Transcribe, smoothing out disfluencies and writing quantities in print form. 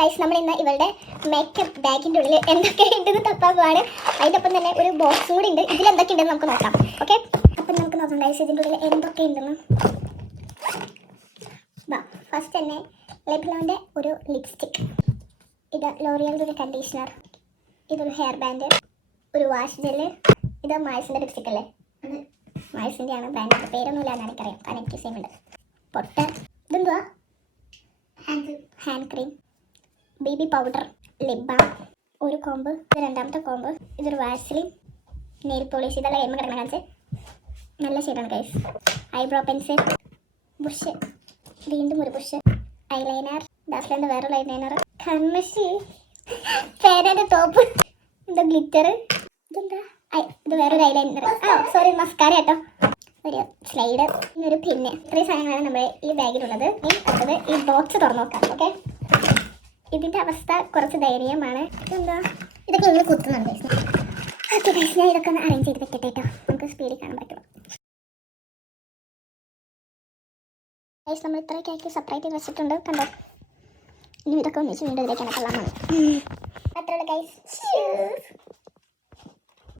Guys നമ്മൾ ഇന്ന് ഇവളുടെ മേക്കപ്പ് ബാഗിൻ്റെ ഉള്ളിൽ എന്തൊക്കെ ഉണ്ടെന്ന് തപ്പാൻ പോവാണ്. അതിൻ്റെ ഒപ്പം തന്നെ ഒരു ബോക്സും കൂടി ഉണ്ട്. ഇതിൽ എന്തൊക്കെ ഉണ്ടെന്ന് നമുക്ക് നോക്കാം. ഓക്കെ, അപ്പം നമുക്ക് നോക്കാം ഗൈസ് ഇതിൻ്റെ ഉള്ളിൽ എന്തൊക്കെ ഉണ്ടെന്ന്. ഫസ്റ്റ് തന്നെ ലെബ്ലോൻ്റെ ഒരു ലിപ്സ്റ്റിക്, ഇത് ലോറിയലിൻ്റെ ഒരു കണ്ടീഷണർ, ഇതൊരു ഹെയർ ബാൻഡ്, ഒരു വാഷ് ജെല്ല്, ഇത് മായ്സിൻ്റെ ലിപ്സ്റ്റിക് അല്ലേ, അത് മായ്സിൻ്റെ ആണ് ബ്രാൻഡിൻ്റെ പേരൊന്നുമില്ല എന്ന് എനിക്കറിയാം, കാരണം എനിക്ക് സെയിം ഉണ്ട്. പൊട്ട്, ഇതെന്തുവാ, hand cream, baby powder, lip balm, ഒരു കോമ്പ്, ഇത് രണ്ടാമത്തെ കോമ്പ്, ഇതൊരു വാസ്ലിൻ, നെയിൽ പോളിഷ്, ഇതെല്ലാം എമ്മ കിടക്കണം കാണിച്ച് നല്ല ഷെയ്ഡാണ് ഗൈസ്. ഐബ്രോ പെൻസിൽ, ബുഷ്, വീണ്ടും ഒരു ബുഷ്, ഐലൈനർ, ഡാഫ്ലൻ്റെ വേറൊരു ഐലൈനർ, കൺമഷി, പേരൻ്റെ ടോപ്പ്, എന്താ ഗ്ലിറ്റർ, ഇതെന്താ ഇത് വേറൊരു ഐലൈനർ, സോറി മസ്കാര കേട്ടോ, ഒരു സ്ലൈഡ്, ഒരു പിന്ന്. ഇത്രയും സാധനങ്ങളാണ് നമ്മുടെ ഈ ബാഗിലുള്ളത്. ഇനി അടുത്തത് ഈ ബോക്സ് തുറന്നു നോക്കാം. ഓക്കെ, ഇതിൻ്റെ അവസ്ഥ കുറച്ച് ദയനീയമാണ്. എന്താ ഇതൊക്കെ നിങ്ങൾ കുത്തുന്നുണ്ട്. ഓക്കെ ഗൈസ്, ഞാൻ ഇതൊക്കെ ഒന്ന് അറേഞ്ച് ചെയ്ത് വെക്കട്ടെ കേട്ടോ, നമുക്ക് സ്പീഡിൽ കാണാൻ പറ്റും. ഗൈസ് നമ്മൾ ഇത്രയൊക്കെ ആക്കി സെപ്പറേറ്റ് ചെയ്ത് വെച്ചിട്ടുണ്ട്, കണ്ടോ. ഇനി ഇതൊക്കെ ഒന്നിച്ച് വീണ്ടും ഇതിലേക്കാണ് കൊള്ളാൻ പോകുന്നത്. അത്രയുള്ള ഗൈസ്.